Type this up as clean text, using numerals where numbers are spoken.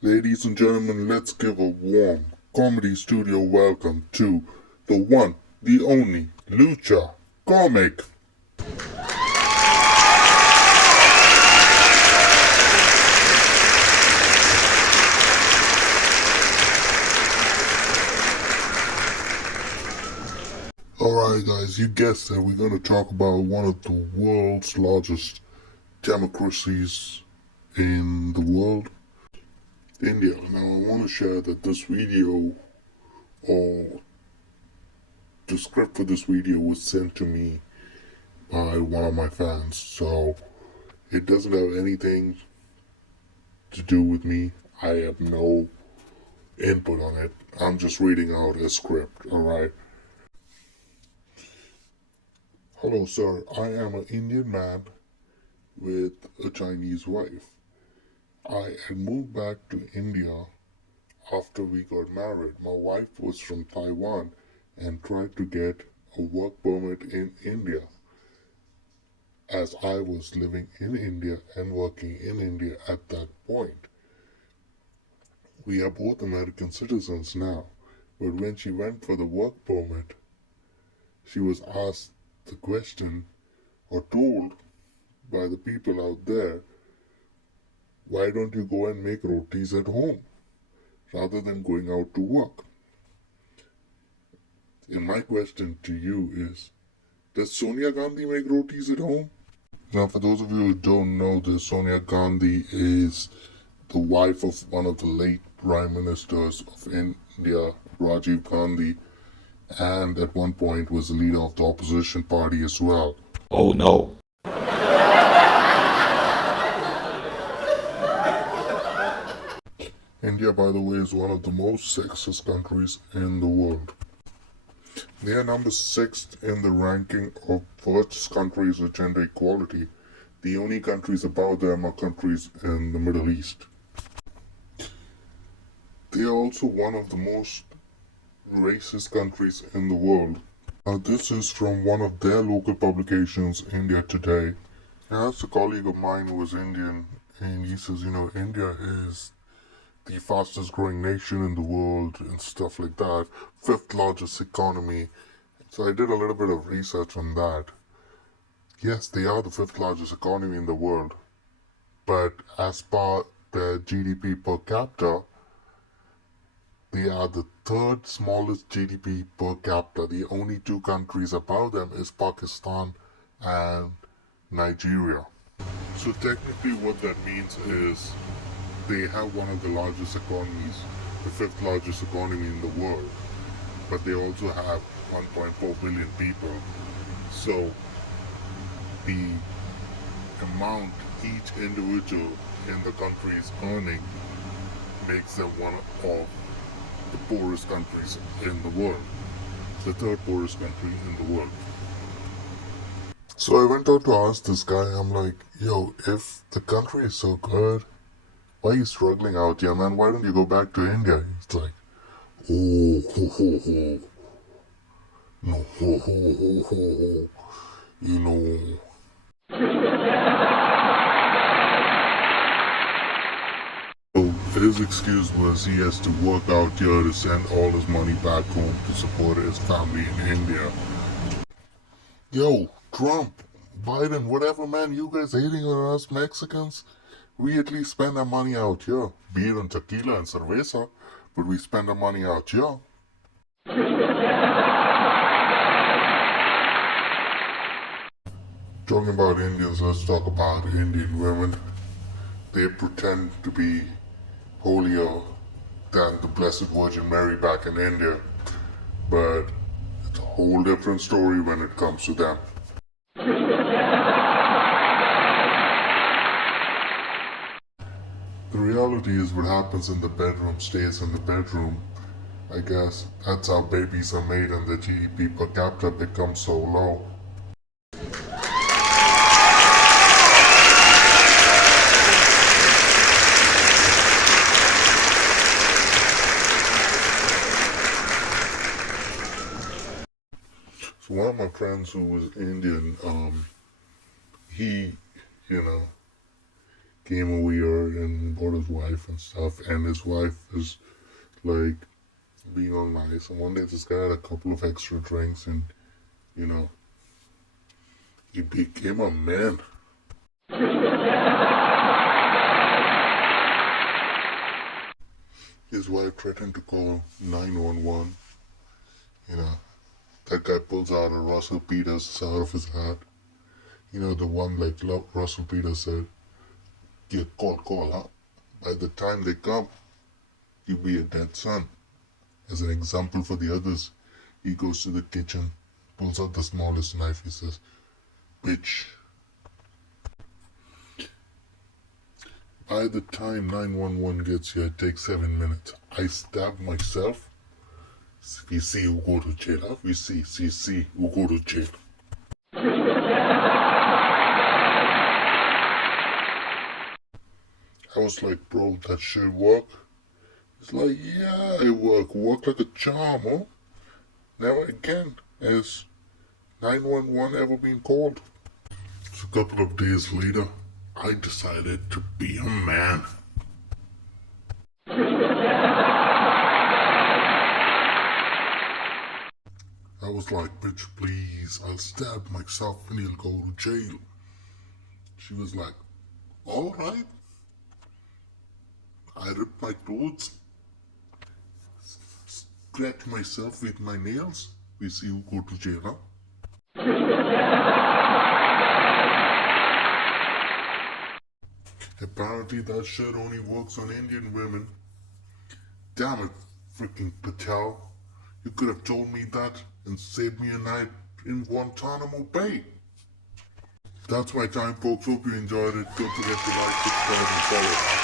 Ladies and gentlemen, let's give a warm comedy studio welcome to the one, the only Lucha Comic. Alright, guys, you guessed it. We're going to talk about one of the world's largest democracies in the world, India. Now, I want to share that this video, or the script for this video, was sent to me by one of my fans, so it doesn't have anything to do with me. I have no input on it. I'm just reading out a script, alright? Hello, sir. I am an Indian man with a Chinese wife. I had moved back to India after we got married. My wife was from Taiwan and tried to get a work permit in India, as I was living in India and working in India at that point. We are both American citizens now, but when she went for the work permit, she was asked the question, or told by the people out there, why don't you go and make rotis at home rather than going out to work? And my question to you is, does Sonia Gandhi make rotis at home? Now, for those of you who don't know this, Sonia Gandhi is the wife of one of the late Prime Ministers of India, Rajiv Gandhi, and at one point was the leader of the opposition party as well. Oh no. India, by the way, is one of the most sexist countries in the world. They are number 6 in the ranking of worst countries with gender equality. The only countries above them are countries in the Middle East. They are also one of the most racist countries in the world. This is from one of their local publications, India Today. I asked a colleague of mine who was Indian, and he says, India is the fastest growing nation in the world and stuff like that, 5th largest economy. So I did a little bit of research on that. Yes, they are the 5th largest economy in the world, but as per their GDP per capita, they are the 3rd smallest GDP per capita. The only 2 countries above them is Pakistan and Nigeria. So technically what that means is they have one of the largest economies, the 5th largest economy in the world, but they also have 1.4 billion people. So the amount each individual in the country is earning makes them one of the poorest countries in the world, the 3rd poorest country in the world. So I went out to ask this guy, I'm like, yo, if the country is so good, why are you struggling out here, man? Why don't you go back to India? He's like, oh, ho, ho, ho. No, ho, ho, ho, ho, ho. You know. So his excuse was he has to work out here to send all his money back home to support his family in India. Yo, Trump, Biden, whatever, man, you guys hating on us Mexicans? We at least spend our money out here. Beer and tequila and cerveza, but we spend our money out here. Talking about Indians, let's talk about Indian women. They pretend to be holier than the Blessed Virgin Mary back in India, but it's a whole different story when it comes to them. The reality is what happens in the bedroom stays in the bedroom. I guess that's how babies are made and the GDP per capita becomes so low. So one of my friends who was Indian, he, came over here and got his wife and stuff, and his wife is like being all nice. And one day this guy had a couple of extra drinks, and you know, he became a man. His wife threatened to call 911. You know, that guy pulls out a Russell Peters out of his hat. You know, the one like Russell Peters said, yeah, call, huh? By the time they come, you'll be a dead son. As an example for the others, he goes to the kitchen, pulls out the smallest knife, he says, bitch. By the time 911 gets here, it takes 7 minutes. I stab myself. We see who go to jail, huh? We see who go to jail. I was like, bro, that shit work? It's like, yeah, it work like a charm, huh? Never again has 911 ever been called. So a couple of days later, I decided to be a man. I was like, bitch, please, I'll stab myself and he'll go to jail. She was like, all right. I ripped my clothes, scratched myself with my nails. We see who go to jail, huh? Apparently that shit only works on Indian women. Damn it, freaking Patel. You could have told me that and saved me a night in Guantanamo Bay. That's my time, folks. Hope you enjoyed it. Don't forget to like, subscribe, and follow.